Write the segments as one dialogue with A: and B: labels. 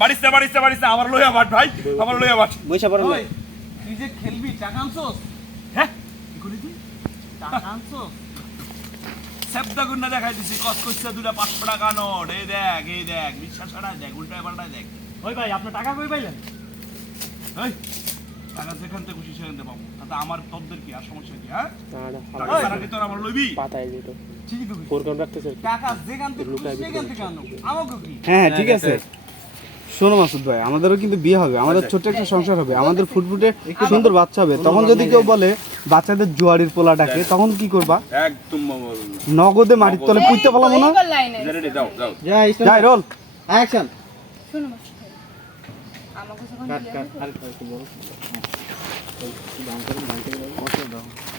A: বাড়িস না, বাড়িস না, বাড়িস না, আমার লইয়া বাট ভাই। আমার লইয়া বাট
B: পড়েন
C: তুই যে খেলবি টাকা আনছোস?
A: হ্যাঁ?
C: কি করলি তুই টাকা আনছোস?
A: সেপ্তা গুন্না দেখাই দিছি কস করছে দুটা পাঁচশো টাকা নোট। এই দেখ এই দেখ বিশ্বাস দেখ উল্টায় পাল্টায় দেখ।
C: ওই ভাই আপনার টাকা কই পাইলেন?
A: এই টাকা যেখান থেকে খুশি সেখান থেকে পাবো। তাতে আমার তদ্দের কি আর সমস্যা কি হ্যাঁ? টাকা
C: ওই।
A: কি তোর আমার লইবি?
B: পাতায় দিত
C: কি?
D: হ্যাঁ ঠিক আছে। শোনো মাসুদ ভাই আমাদেরও কিন্তু বিয়ে হবে। আমাদের ছোট্ট একটা সংসার হবে। আমাদের ফুটফুটে সুন্দর বাচ্চা হবে। তখন যদি কেউ বলে বাচ্চাদের জুয়ারির পোলা ডাকে তখন কি করবা?
A: একদম
D: নগদে মাটির তলে পুঁততে পারলাম না।
A: রেডি যাও যাও।
D: যাই রোল।
B: অ্যাকশন।
E: শোনো মাসুদ ভাই, আমাকে যখন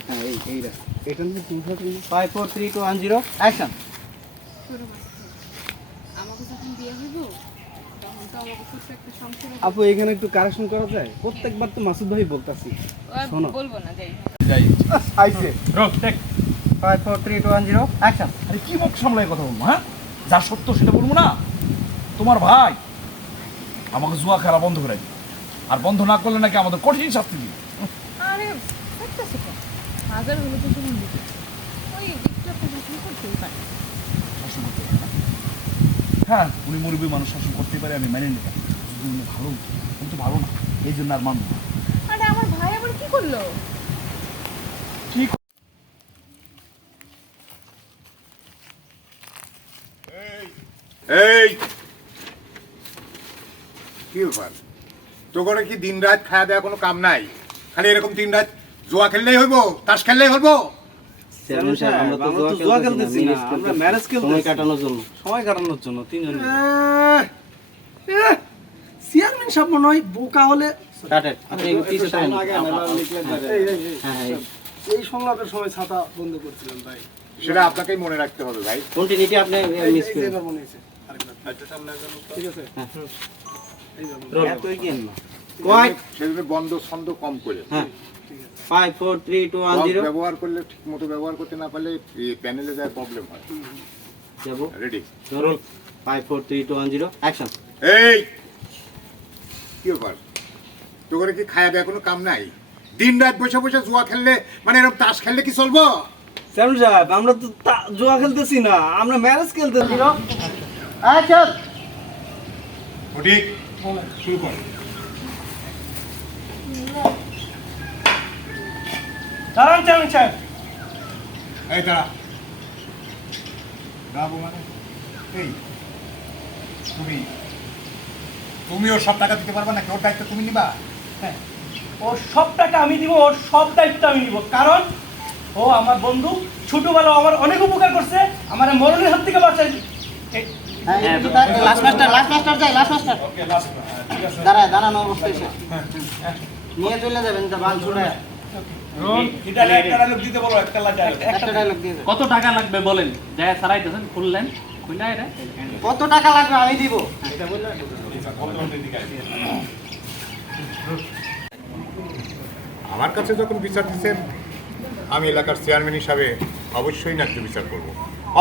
B: হ্যাঁ এই এইটা
D: এটা নিয়ে
B: five four three two one zero action.
D: আপু এখানে একটু কারেকশন করা যায়? প্রত্যেকবার তো মাসুদ ভাই বলতাছি। শোনো।
E: বলব না যাই
A: যাই
D: আইছে।
A: রোল দেখ
B: five four three two one zero action
A: আরে কি মুখ কথা বলব হ্যাঁ? যা সত্য সেটা বলব না। তোমার ভাই আমাকে জুয়া খেলা বন্ধ করে দিবে। আর বন্ধ না করলে নাকি আমাদের কঠিন শাস্তি দিবে।
E: একটা সেকেন্ড হাজার হলে তো শুনুন দিতে ওই একটু একটা শাসন করতেই পারে।
A: শাসন করতে পারে হ্যাঁ উনি মুরব্বী মানুষ শাসন করতে পারে আমি মেনে নিতাম উনি ভালো কিন্তু ভালো না এই জন্য আর মানব
E: আরে আমার ভাই আবার কি করল?
A: ঠিক
F: এই কি ব্যাপার? তোর কি দিন রাত খাওয়া দেওয়া কোনো কাম নাই? খালি এরকম দিন রাত জুয়া খেললেই হইব তাস খেললেই হইব।
D: চেয়ারম্যান সাহেব, আমরা তো জুয়া খেলতেছি না, আমরা ম্যারেজ খেলতেছি।
B: সময় কাটানোর জন্য।
D: সময় কাটানোর জন্য তিনজন
C: চেয়ারম্যান সাহেব মনে হয় বোকা হলে।
B: হ্যাঁ হ্যাঁ
C: এই সংলাপের সময় ছাতা বন্ধ করছিলাম ভাই।
F: সেটা আপনাকেই মনে রাখতে হবে ভাই।
B: কন্টিনিউটি আপনি মিস করেন।
C: হয়েছে ঠিক আছে?
D: এত এগিয়ে না।
B: কয়?
F: বন্ধ ছন্দ কম করে।
B: হ্যাঁ। Five four three two one zero
F: ব্যবহার করলে ঠিক মতো ব্যবহার করতে না পারলে প্যানেলে যায় প্রবলেম হয়।
B: যাব।
F: Ready
B: roll five four three two one zero action
F: এই! কি ব্যাপার? তোর কি খাওয়া দেওয়া কোনো কাম নাই? দিন রাত বসে বসে জুয়া খেললে মানে এরকম তাস খেললে কি চলবো?
D: সাহেব আমরা তো জুয়া খেলতেছি না আমরা ম্যারেজ খেলতেছি
F: ঠিক শুরু কর।
C: দাঁড়ান চেয়ারম্যান সাহেব
F: এই দাঁড়া। দাঁড়াবো মানে? এই তুমি তুমি ওর সব টাকা দিতে পারবা নাকি? ওর দায়িত্ব তুমি নিবা?
C: হ্যাঁ, ওর সব টাকা আমি দিব ওর সব দায়িত্ব আমি নিব। কারণ ও আমার বন্ধু ছোটবেলা আমার অনেক উপকার করছে আমার মরণের হাত থেকে বাঁচাই
B: দাঁড়ায় দাঁড়ানো অবস্থায় নিয়ে চলে যাবেন তা বাল ছুড়ে।
A: এটা একটা ডায়লগ দিতে বলো একটা ডায়লগ
B: একটা ডায়লগ দিয়ে দেন।
G: কত টাকা লাগবে বলেন? যায় সারাইতেছেন খুললেন। এটা?
B: কত টাকা লাগবে আমি দিব।
F: আমার কাছে যখন বিচার দিচ্ছেন আমি এলাকার চেয়ারম্যান হিসাবে অবশ্যই ন্যায্য বিচার করব।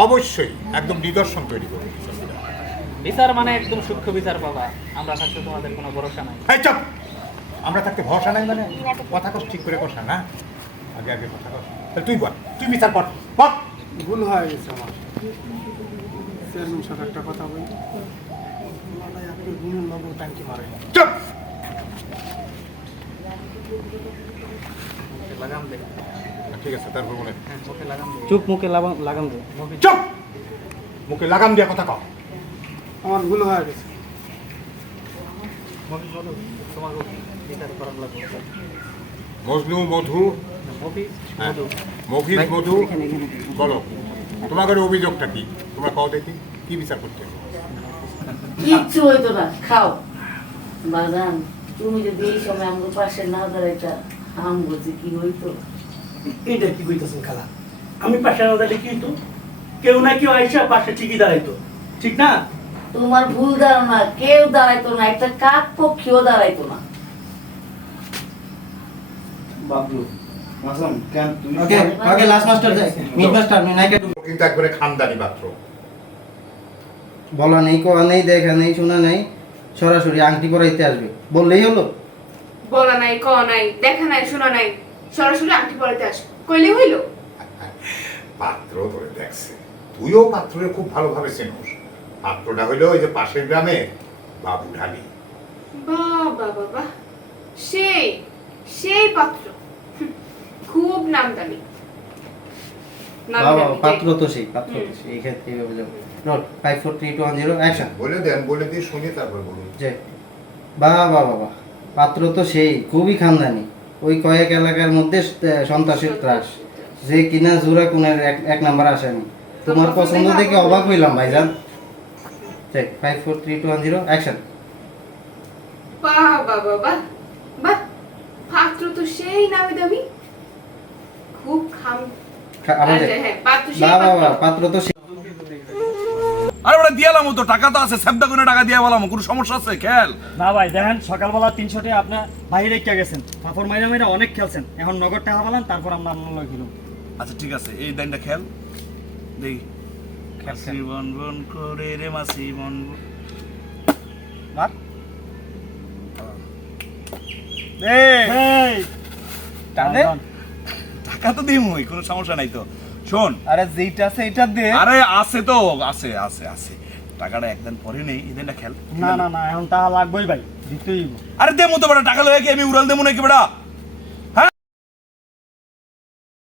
F: অবশ্যই একদম নিদর্শন তৈরি করব
G: বিচার। মানে একদম সূক্ষ্ম বিচার পাবা আমরা থাকতে তোমাদের কোনো ভরসা নাই।
F: এই চপ! আমরা থাকতে ভরসা নাই মানে? কথা কস ঠিক করে কষা না আগে আগে কথা কস। তাহলে তুই বল তুই বিচার কর বল।
C: ভুল হয়ে গেছে আমার। চেয়ারম্যান একটা কথা বলি আপনি গুণের নগর ট্যাঙ্কি মারে
F: চুপ!
G: লাগাম দে।
F: ঠিক আছে তারপর বলে।
G: হ্যাঁ ওকে লাগাম দে।
B: চুপ মুখে লাগাম লাগাম দে।
F: চুপ! মুখে লাগাম দিয়া কথা কও।
C: আমার ভুল হয়ে গেছে।
G: তোমার বিচার করার লাগবে
F: মজনু মধু?
G: মফিজ
F: হ্যাঁ।
G: মধু।
F: মফিজ মধু? বলো। তোমাদের অভিযোগটা কি? তোমরা কও দেখি কি বিচার করতে?
H: কিচ্ছু হইতো না খাও। বাজান তুমি যদি এই সময় আমাদের পাশে না দাঁড়াইতা আম বলছি কি হইতো?
C: এইটা কি কইতেছেন খালা? আমি পাশে না কি কেউ না কেউ আইসা পাশে ঠিকই দাঁড়াইতো। ঠিক না?
H: তোমার ভুল ধারণা কেউ দাঁড়াইতো না একটা কাক পক্ষীও দাঁড়াইতো না।
D: বাবলু। মাসুম কেন তুমি
B: okay okay last master mid master me নাইকে
F: কিন্তু একবারে খানদানি পাত্র।
I: বলা নেই কোয়া নেই দেখা নেই শোনা নেই সরাসরি আংটি পরাইতে আসবে। বললেই হলো?
E: বলা নাই ক নাই দেখা নাই শোনা নাই সরাসরি আংটি পরাতে আস কইলে হইল?
F: পাত্র ধরে দেখছে। তুইও পাত্ররে খুব ভালোভাবে চেনোস। পাত্রটা হইল ওই যে পাশের গ্রামে বাবু ঢালি
E: বাবা বাবা সেই সেই পাত্র। খুব নামদানি নামি
I: বাবা
E: দামি,
I: পাত্র তো সেই পাত্র তো সেই এই ক্ষেত্রে note five four three two one zero action
F: বলে দেন বলে দিয়ে শুনি তারপর বলুন।
I: যে বাহ বাহ পাত্র তো সেই খুবই খানদানি। ওই কয়েক এলাকার মধ্যে সন্ত্রাসের ত্রাস। যে কিনা জোড়া কোনের এক এক নাম্বার আসেনি। তোমার পছন্দ দেখে অবাক হইলাম ভাইজান। Check five four three two one zero action
E: বাহ বাহ বাহ। তো সেই নামি দামি খুব খাম হ্যাঁ পাত্র
I: তো
A: আরে ওটা দিয়ালাম তো টাকা তো আছে সেবদা করে টাকা দিয়া বলাম কোনো সমস্যা আছে? খেয়াল।
C: না ভাই দেখেন সকালবেলা তিনশো টাকা আপনার বাইরে গেছেন। ফাফর মাইরা মাইরা অনেক খেলছেন। এখন নগদ টাকা পেলাম তারপর আমরা আপনার খেলুম
A: আচ্ছা ঠিক আছে এই লাইনটা খেল দেখি মাসি বন বন করে রে মাসি বন বন টাকা? তো দিমই কোনো সমস্যা নাই তো। শোন।
D: আরে যেইটা আছে এইটা দে।
A: আরে আছে তো আছে আছে আছে। টাকাটা একদিন পরে নেই এদিনটা খেল।
C: না না না এখন টাকা লাগবেই ভাই দিতেই।
A: আরে দে মতো বেটা টাকা লয়ে কি আমি উড়াল দেবো নাকি বেটা?